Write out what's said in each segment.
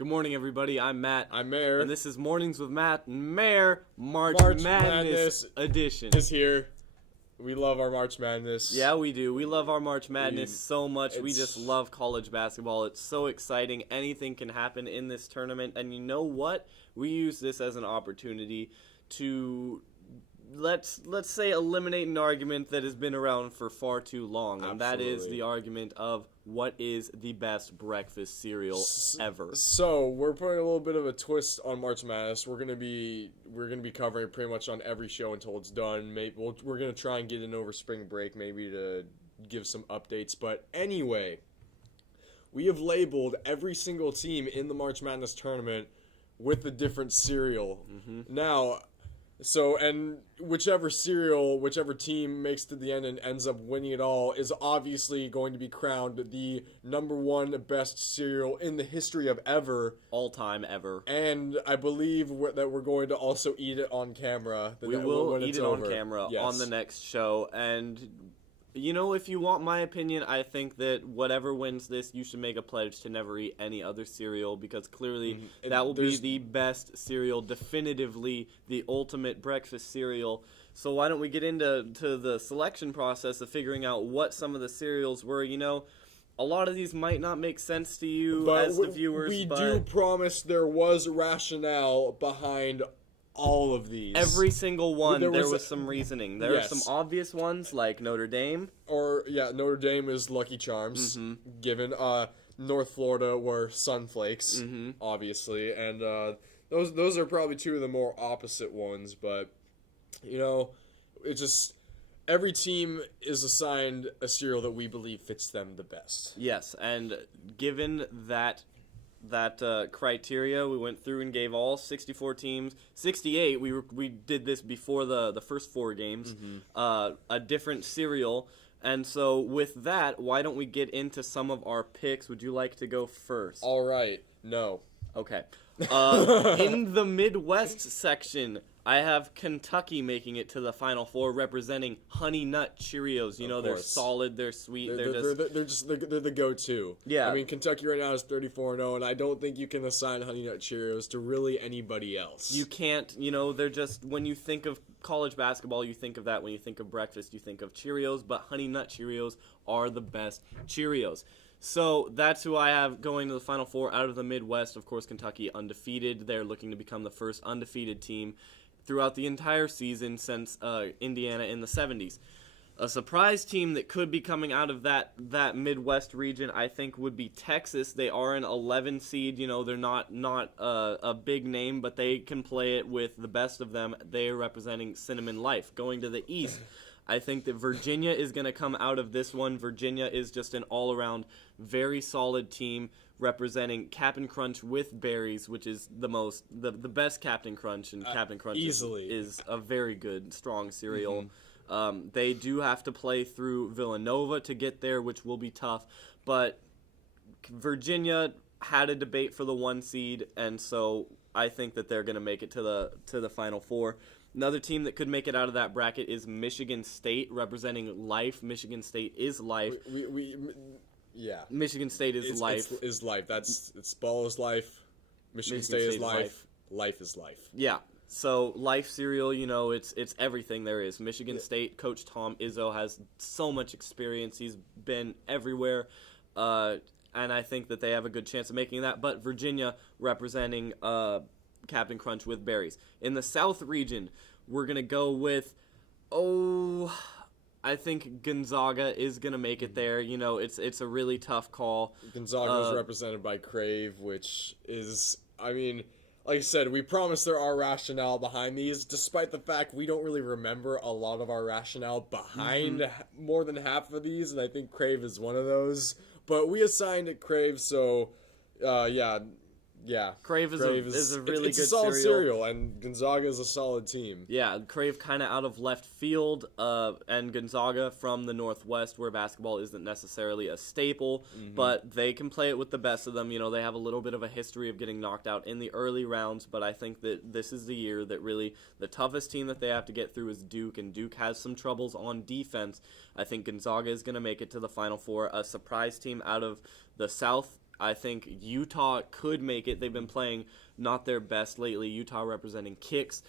Good morning, everybody. I'm Matt. I'm Mayor. And this is Mornings with Matt and Mayor March Madness edition. Is here. We love our March Madness. Yeah, we do. We love our March Madness so much. We just love college basketball. It's so exciting. Anything can happen in this tournament. And you know what? We use this as an opportunity to, let's say, eliminate an argument that has been around for far too long. And that is the argument of what is the best breakfast cereal ever. So we're putting a little bit of a twist on March Madness. We're gonna be covering it pretty much on every show until it's done. Maybe we're gonna try and get in over spring break, maybe to give some updates. But anyway, we have labeled every single team in the March Madness tournament with a different cereal. Now. So, and whichever team makes to the end and ends up winning it all is obviously going to be crowned the #1 best cereal in the history of ever. All time ever. And I believe that we're going to also eat it on camera. We will eat it on camera on the next show. And, you know, if you want my opinion, I think that whatever wins this, you should make a pledge to never eat any other cereal, because clearly that will be the best cereal, definitively the ultimate breakfast cereal. So why don't we get into the selection process of figuring out what some of the cereals were. You know, a lot of these might not make sense to you as the viewers. We do promise there was rationale behind all of these. Every single one, there was some reasoning. There are some obvious ones, like Notre Dame. Notre Dame is Lucky Charms, given. North Florida were Sunflakes, obviously. And those are probably two of the more opposite ones. But, you know, it's just every team is assigned a cereal that we believe fits them the best. Yes, and given that criteria, we went through and gave all 64 teams, 68, we did this before the first 4 games, a different cereal. And so with that, why don't we get into some of our picks? Would you like to go first? All right. No. Okay. In the Midwest section, I have Kentucky making it to the Final Four, representing Honey Nut Cheerios. You know, they're solid, they're sweet, they're the go-to. Yeah. I mean, Kentucky right now is 34-0, and I don't think you can assign Honey Nut Cheerios to really anybody else. You can't. You know, they're just, when you think of college basketball, you think of that. When you think of breakfast, you think of Cheerios, but Honey Nut Cheerios are the best Cheerios. So that's who I have going to the Final Four out of the Midwest. Of course, Kentucky undefeated. They're looking to become the first undefeated team throughout the entire season since Indiana in the 70s. A surprise team that could be coming out of that Midwest region, I think, would be Texas. They are an 11 seed. You know, they're not a big name, but they can play it with the best of them. They are representing Cinnamon Life. Going to the East, I think that Virginia is going to come out of this one. Virginia is just an all-around very solid team representing Cap'n Crunch with berries, which is the best Captain Crunch, and Captain Crunch is a very good, strong cereal. They do have to play through Villanova to get there, which will be tough, but Virginia had a debate for the 1 seed, and so I think that they're going to make it to the Final Four. Another team that could make it out of that bracket is Michigan State, representing Life. Michigan State is Life. Michigan State is Life. Is Life. It's ball is life. Michigan State is life. Life is life. Yeah. So Life cereal, you know, it's everything there is. Michigan State coach Tom Izzo has so much experience. He's been everywhere. And I think that they have a good chance of making that. But Virginia representing Captain Crunch with berries. In the South region, we're going to go with, I think Gonzaga is going to make it there. You know, it's a really tough call. Gonzaga is represented by Crave, which is, I mean, like I said, we promise there are rationale behind these, despite the fact we don't really remember a lot of our rationale behind more than half of these, and I think Crave is one of those. But we assigned it Crave, so, yeah. Crave is a really good solid cereal, and Gonzaga is a solid team. Yeah, Crave kind of out of left field, and Gonzaga from the Northwest, where basketball isn't necessarily a staple, but they can play it with the best of them. You know, they have a little bit of a history of getting knocked out in the early rounds, but I think that this is the year that really the toughest team that they have to get through is Duke, and Duke has some troubles on defense. I think Gonzaga is going to make it to the Final Four. A surprise team out of the South I think Utah could make it. They've been playing not their best lately. Utah representing kicks.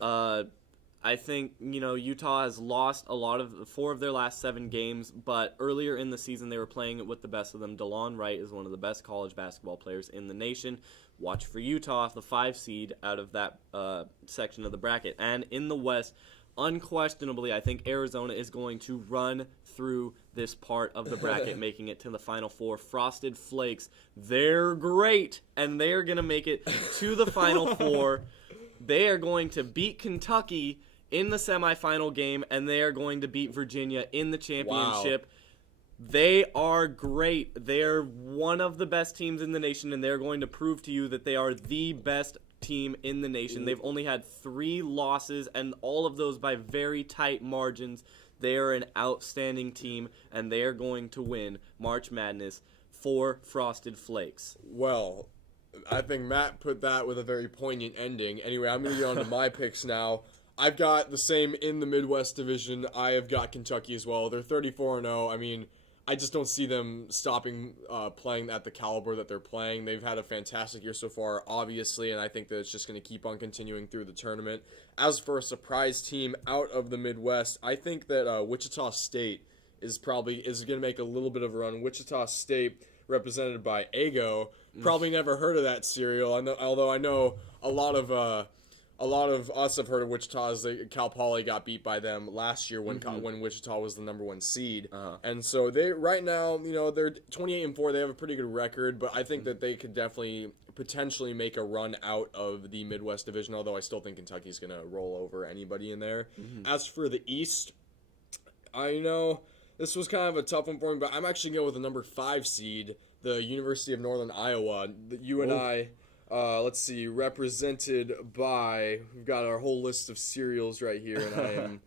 I think, Utah has lost a lot of 4 of their last 7 games, but earlier in the season they were playing with the best of them. DeLon Wright is one of the best college basketball players in the nation. Watch for Utah, the 5 seed out of that section of the bracket. And in the West, unquestionably, I think Arizona is going to run through this part of the bracket, making it to the Final Four. Frosted Flakes, they're great, and they're going to make it to the Final Four. They are going to beat Kentucky in the semifinal game, and they are going to beat Virginia in the championship. Wow. They are great. They're one of the best teams in the nation, and they're going to prove to you that they are the best team in the nation. They've only had 3 losses, and all of those by very tight margins. They are an outstanding team, and they are going to win March Madness for Frosted Flakes. Well, I think Matt put that with a very poignant ending. Anyway, I'm going to get on to my picks now. I've got the same in the Midwest Division. I have got Kentucky as well. They're 34-0. I mean, I just don't see them stopping playing at the caliber that they're playing. They've had a fantastic year so far, obviously, and I think that it's just going to keep on continuing through the tournament. As for a surprise team out of the Midwest, I think that Wichita State is going to make a little bit of a run. Wichita State, represented by Eggo, probably never heard of that cereal. Although I know a lot of us have heard of Wichita, as Cal Poly got beat by them last year when Wichita was the number 1 seed. And so they right now, they're 28-4. They have a pretty good record, but I think that they could definitely potentially make a run out of the Midwest Division, although I still think Kentucky's going to roll over anybody in there. As for the East, I know this was kind of a tough one for me, but I'm actually going with the number 5 seed, the University of Northern Iowa. The UNI... let's see, represented by, we've got our whole list of cereals right here, and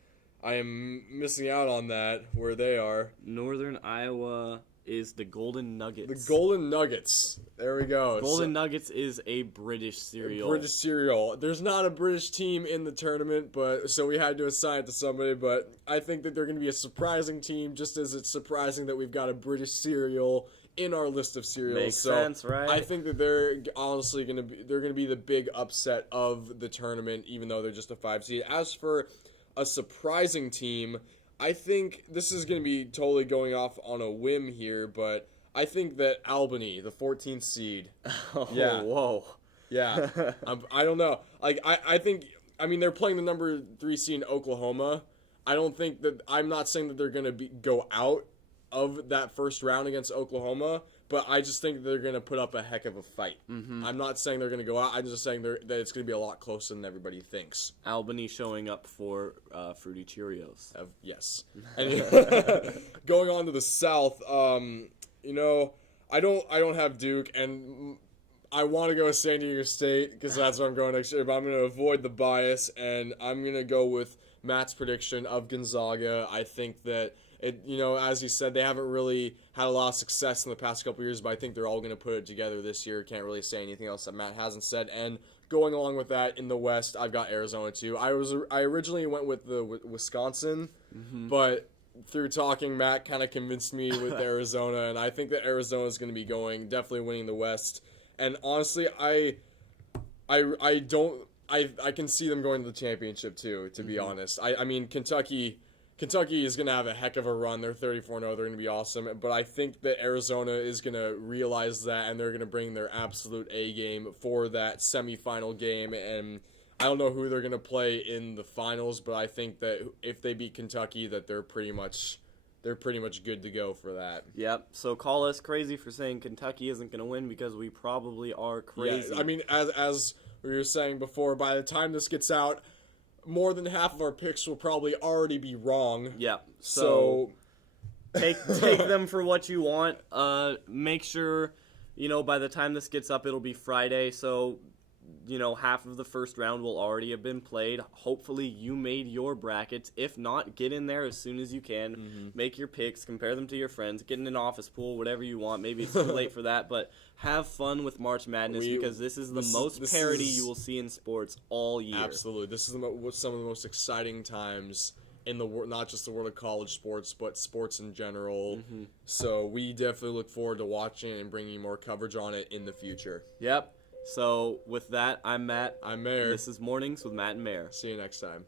I am missing out on that, where they are. Northern Iowa is the Golden Nuggets. The Golden Nuggets. There we go. Golden Nuggets is a British cereal. British cereal. There's not a British team in the tournament, so we had to assign it to somebody, but I think that they're going to be a surprising team, just as it's surprising that we've got a British cereal in our list of cereals. Makes sense, right? I think that they're honestly going to be the big upset of the tournament, even though they're just a 5 seed. As for a surprising team, I think this is going to be totally going off on a whim here, but I think that Albany, the 14th seed. Oh, yeah. Whoa. Yeah. I don't know. I think they're playing the number 3 seed in Oklahoma. I'm not saying that they're going to go out of that first round against Oklahoma, but I just think they're going to put up a heck of a fight. I'm not saying they're going to go out. I'm just saying that it's going to be a lot closer than everybody thinks. Albany showing up for Fruity Cheerios. Yes. And going on to the South, I don't have Duke, and I want to go with San Diego State because that's where I'm going next year, but I'm going to avoid the bias, and I'm going to go with Matt's prediction of Gonzaga. I think that as you said, they haven't really had a lot of success in the past couple years, but I think they're all going to put it together this year. Can't really say anything else that Matt hasn't said. And going along with that, in the West, I've got Arizona too. I originally went with Wisconsin, but through talking, Matt kind of convinced me with Arizona, and I think that Arizona is going to be definitely winning the West. And honestly, I can see them going to the championship too. To be honest, I mean Kentucky is going to have a heck of a run. They're 34-0. They're going to be awesome. But I think that Arizona is going to realize that, and they're going to bring their absolute A game for that semifinal game. And I don't know who they're going to play in the finals, but I think that if they beat Kentucky, that they're pretty much good to go for that. Yep. So call us crazy for saying Kentucky isn't going to win, because we probably are crazy. Yeah, I mean, as we were saying before, by the time this gets out, more than half of our picks will probably already be wrong. Yeah. So take them for what you want. Make sure, by the time this gets up, it'll be Friday. So, half of the first round will already have been played. Hopefully you made your brackets. If not, get in there as soon as you can. Make your picks, compare them to your friends, get in an office pool, whatever you want. Maybe it's too late for that, but have fun with March Madness, because this is the most parity you will see in sports all year. Absolutely. This is some of the most exciting times in the world, not just the world of college sports, but sports in general. So we definitely look forward to watching it and bringing more coverage on it in the future. Yep. So with that, I'm Matt. I'm Mayor. This is Mornings with Matt and Mayor. See you next time.